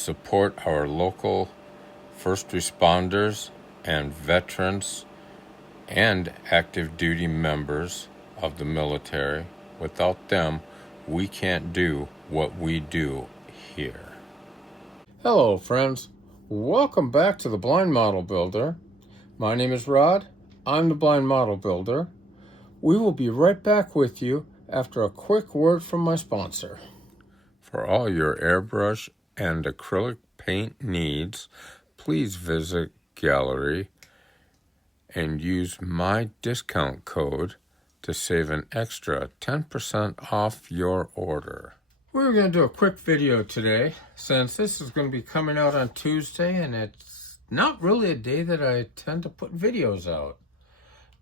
support our local first responders and veterans and active duty members of the military. Without them, we can't do what we do here. Hello, friends. Welcome back to the Blind Model Builder. My name is Rod. I'm the Blind Model Builder. We will be right back with you after a quick word from my sponsor. For all your airbrush and acrylic paint needs, please visit Gallery and use my discount code to save an extra 10% off your order. We're going to do a quick video today since this is going to be coming out on Tuesday, and it's not really a day that I tend to put videos out.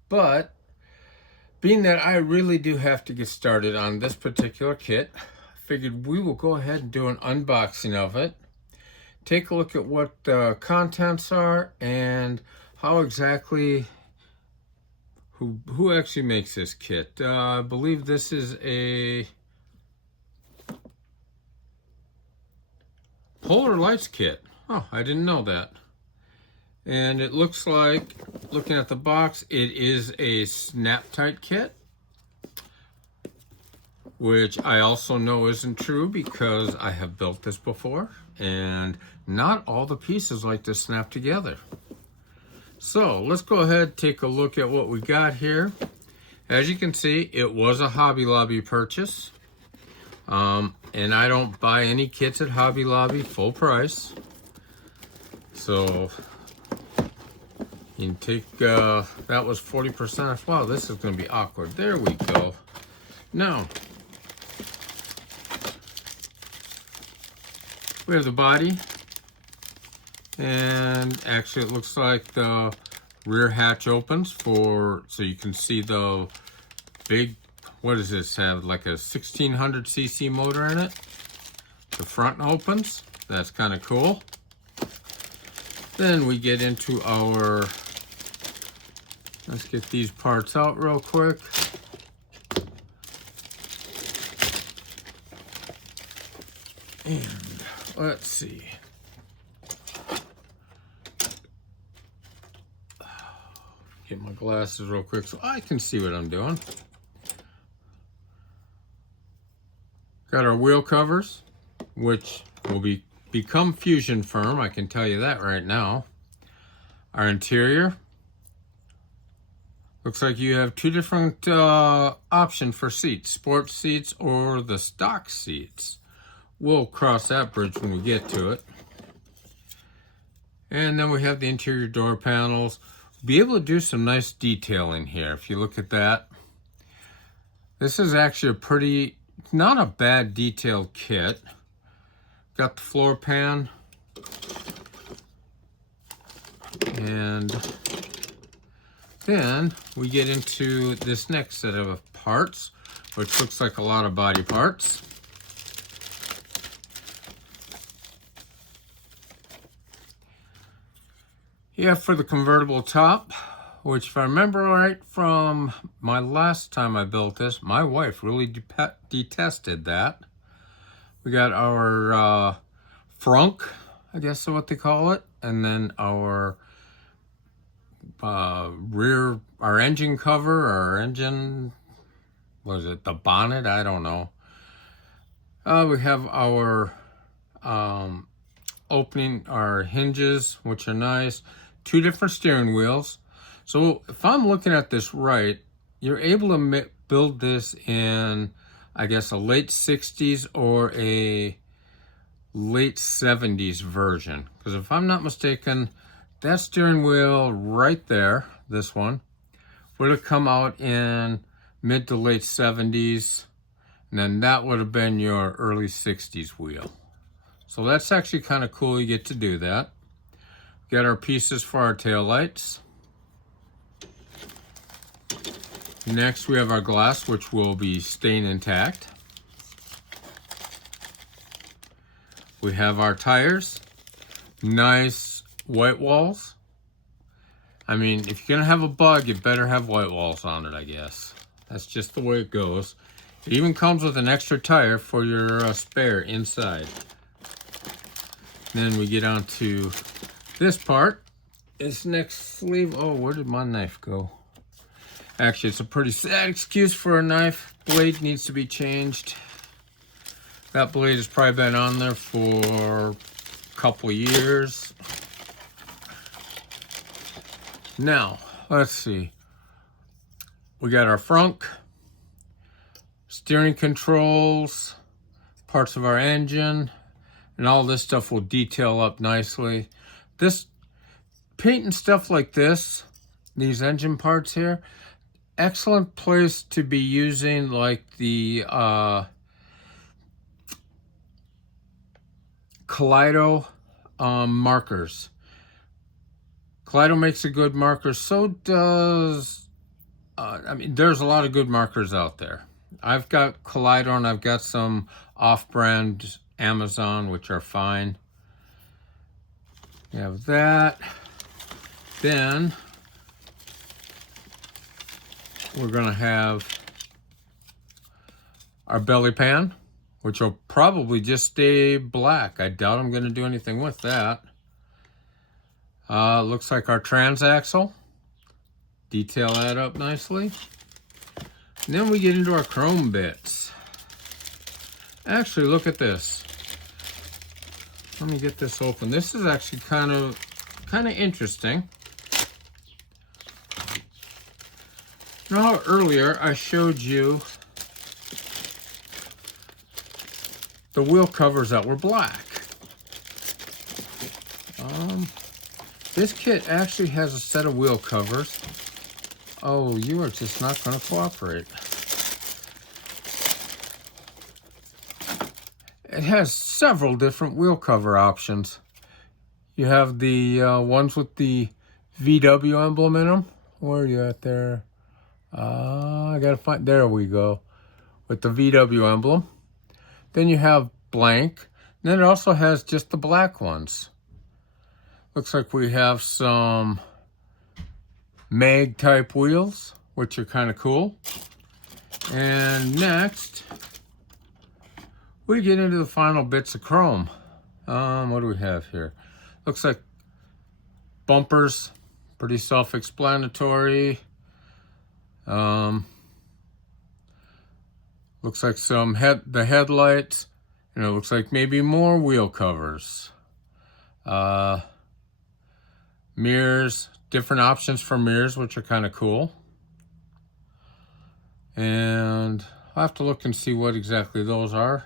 But being that I really do have to get started on this particular kit, I figured we will go ahead and do an unboxing of it. Take a look at what the contents are and how exactly, who actually makes this kit. I believe this is a Polar Lights kit. Oh, I didn't know that. And it looks like, looking at the box, it is a snap-tight kit, which I also know isn't true because I have built this before, and not all the pieces like to snap together. So let's go ahead and take a look at what we got here. As you can see, it was a Hobby Lobby purchase. And I don't buy any kits at Hobby Lobby full price. So you can take, that was 40% off. Wow, this is going to be awkward. There we go. Now, we have the body. And actually it looks like the rear hatch opens so you can see the big, what does this have, like a 1600cc motor in it. The front opens, that's kind of cool. Then we get into our, let's get these parts out real quick. And let's see. Get my glasses real quick so I can see what I'm doing. Got our wheel covers, which will become fusion firm, I can tell you that right now. Our interior. Looks like you have two different options for seats, sports seats or the stock seats. We'll cross that bridge when we get to it. And then we have the interior door panels. Be able to do some nice detailing here. If you look at that, this is actually a pretty, not a bad detailed kit. Got the floor pan, and then we get into this next set of parts, which looks like a lot of body parts. Yeah, for the convertible top, which if I remember right from my last time I built this, my wife really detested that. We got our frunk, I guess is what they call it, and then our rear, our engine cover, our engine, what is it, the bonnet, I don't know. We have our opening, our hinges, which are nice. Two different steering wheels. So if I'm looking at this right, you're able to build this in, I guess, a late 60s or a late 70s version. Because if I'm not mistaken, that steering wheel right there, this one, would have come out in mid to late 70s. And then that would have been your early 60s wheel. So that's actually kind of cool, you get to do that. Got our pieces for our taillights. Next we have our glass, which will be staying intact. We have our tires. Nice white walls. I mean, if you're gonna have a bug, you better have white walls on it, I guess. That's just the way it goes. It even comes with an extra tire for your spare inside. And then we get on to this part. This next sleeve, oh, where did my knife go? Actually, it's a pretty sad excuse for a knife. Blade needs to be changed. That blade has probably been on there for a couple years. Now, let's see. We got our frunk, steering controls, parts of our engine, and all this stuff will detail up nicely. This painting stuff like this, these engine parts here, excellent place to be using like the Kaleido markers. Kaleido makes a good marker, so does, I mean, there's a lot of good markers out there. I've got Kaleido and I've got some off-brand Amazon, which are fine. You have that. Then we're gonna have our belly pan, which will probably just stay black. I doubt I'm gonna do anything with that. Looks like our transaxle. Detail that up nicely. And then we get into our chrome bits. Actually, look at this. Let me get this open. This is actually kind of interesting. Now, earlier I showed you the wheel covers that were black. This kit actually has a set of wheel covers. Oh, you are just not going to cooperate. It has several different wheel cover options. You have the ones with the VW emblem in them. Where are you at there? I gotta find, there we go, with the VW emblem. Then you have blank, and then it also has just the black ones. Looks like we have some mag type wheels, which are kind of cool. And next, we get into the final bits of chrome. What do we have here? Looks like bumpers, pretty self-explanatory. Looks like the headlights, and it looks like maybe more wheel covers. Mirrors, different options for mirrors, which are kind of cool. And I'll have to look and see what exactly those are.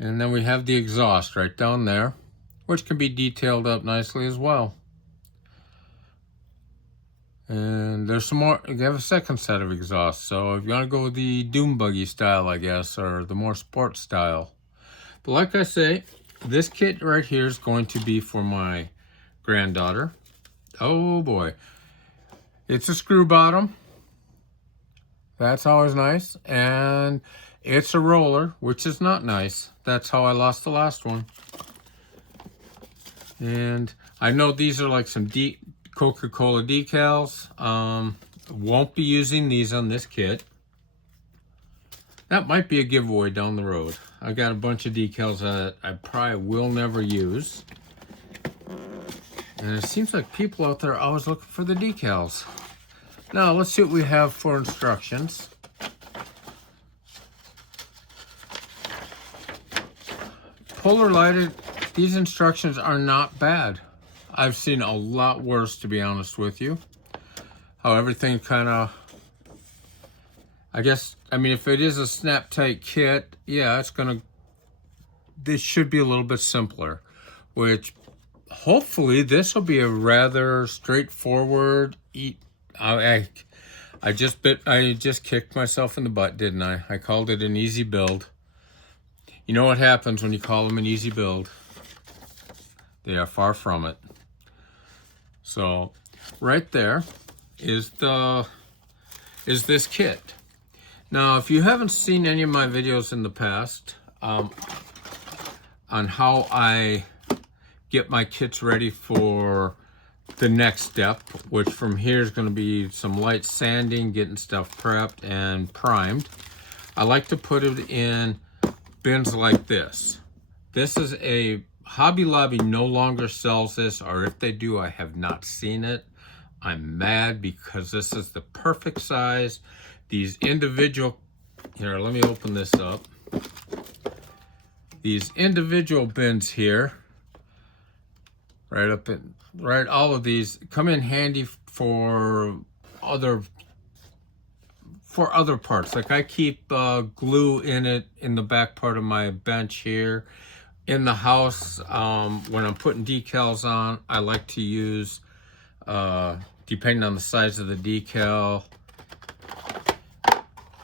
And then we have the exhaust right down there, which can be detailed up nicely as well. And there's some more, you have a second set of exhausts. So if you want to go with the Doom Buggy style, I guess, or the more sports style. But like I say, this kit right here is going to be for my granddaughter. Oh boy. It's a screw bottom. That's always nice. And it's a roller, which is not nice. That's how I lost the last one. And I know these are like some Coca-Cola decals. Won't be using these on this kit. That might be a giveaway down the road. I got a bunch of decals that I probably will never use. And it seems like people out there are always looking for the decals. Now, let's see what we have for instructions. Polar lighted, these instructions are not bad. I've seen a lot worse, to be honest with you. How everything kind of, I guess, I mean, if it is a snap tight kit, yeah, this should be a little bit simpler, which hopefully this will be a rather straightforward I just kicked myself in the butt, didn't I? I called it an easy build. You know what happens when you call them an easy build? They are far from it. So right there is this kit. Now, if you haven't seen any of my videos in the past on how I get my kits ready for the next step, which from here is going to be some light sanding, getting stuff prepped and primed, I like to put it in bins like this. This is a Hobby Lobby no longer sells this, or if they do, I have not seen it. I'm mad because this is the perfect size. These individual, here, let me open this up. These individual bins here, all of these come in handy for other parts. Like I keep glue in it in the back part of my bench here. In the house, when I'm putting decals on, I like to use, depending on the size of the decal,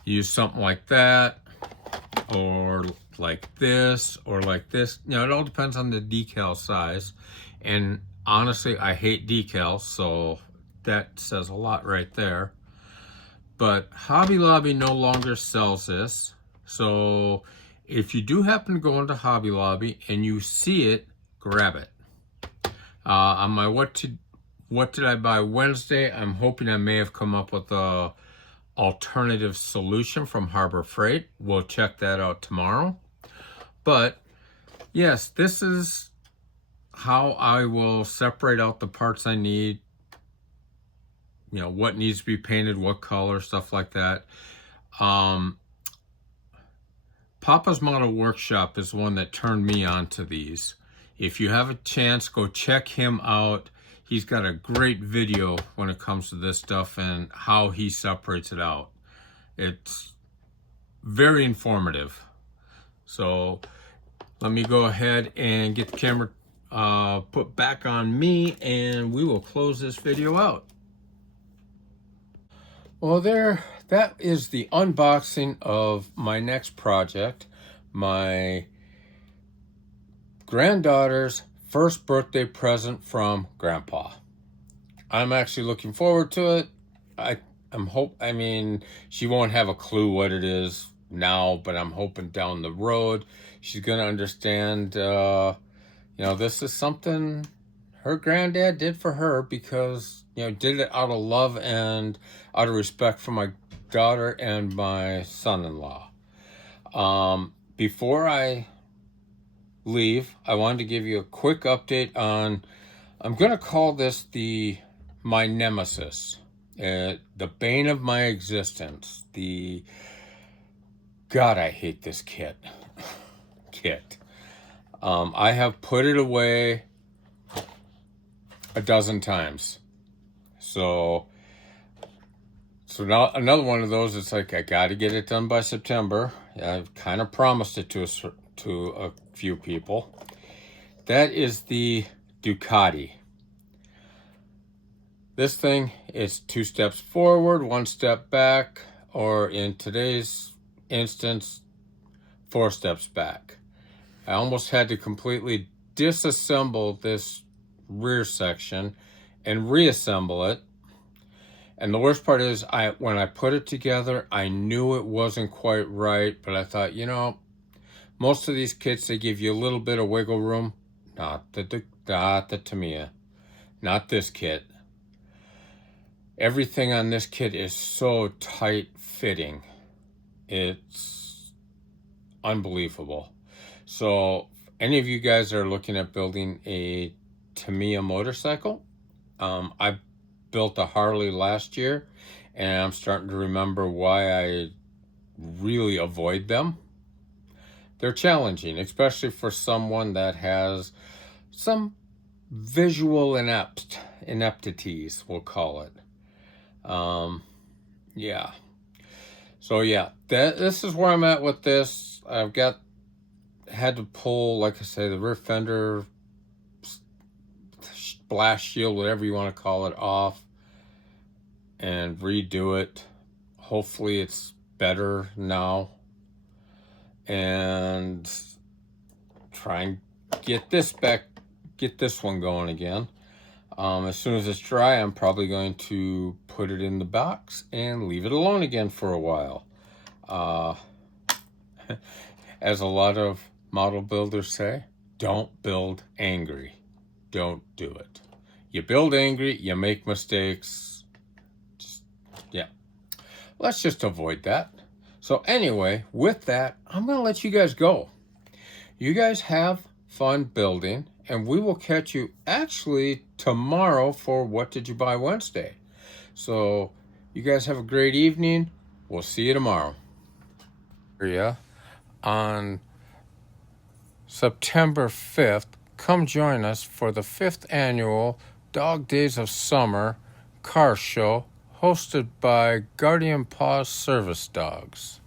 use something like that, or like this, or like this. You know, it all depends on the decal size. And honestly, I hate decals, so that says a lot right there. But Hobby Lobby no longer sells this. So if you do happen to go into Hobby Lobby and you see it, grab it. On my what did I buy Wednesday, I'm hoping I may have come up with a alternative solution from Harbor Freight. We'll check that out tomorrow. But yes, this is how I will separate out the parts I need. You know, what needs to be painted, what color, stuff like that. Papa's Model Workshop is the one that turned me on to these. If you have a chance, go check him out. He's got a great video when it comes to this stuff and how he separates it out. It's very informative. So let me go ahead and get the camera put back on me, and we will close this video out. Well, that is the unboxing of my next project, my granddaughter's first birthday present from Grandpa. I'm actually looking forward to it. I mean, she won't have a clue what it is now, but I'm hoping down the road she's gonna understand. You know, this is something her granddad did for her because, you know, did it out of love and out of respect for my daughter and my son-in-law. Before I leave, I wanted to give you a quick update on, I'm going to call this my nemesis, the bane of my existence. God, I hate this kit. I have put it away a dozen times. So now another one of those, it's like, I got to get it done by September. I've kind of promised it to a few people. That is the Ducati. This thing is 2 steps forward, 1 step back, or in today's instance, 4 steps back. I almost had to completely disassemble this rear section and reassemble it. And the worst part is, when I put it together, I knew it wasn't quite right, but I thought, you know, most of these kits, they give you a little bit of wiggle room. Not the Tamiya. Not this kit. Everything on this kit is so tight fitting. It's unbelievable. So, any of you guys that are looking at building a Tamiya motorcycle, I built a Harley last year, and I'm starting to remember why I really avoid them. They're challenging, especially for someone that has some visual ineptities, we'll call it. Yeah. So yeah, this is where I'm at with this. I've had to pull, like I say, the rear fender, blast shield, whatever you want to call it, off and redo it. Hopefully it's better now, and try and get this one going again. As soon as it's dry, I'm probably going to put it in the box and leave it alone again for a while. As a lot of model builders say, don't build angry. Don't do it. You build angry, you make mistakes. Yeah. Let's just avoid that. So anyway, with that, I'm going to let you guys go. You guys have fun building, and we will catch you actually tomorrow for What Did You Buy Wednesday. So you guys have a great evening. We'll see you tomorrow. On September 5th, come join us for the 5th annual Dog Days of Summer car show hosted by Guardian Paws Service Dogs.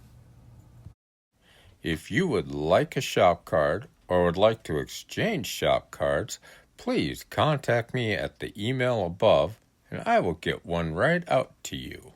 If you would like a shop card or would like to exchange shop cards, please contact me at the email above and I will get one right out to you.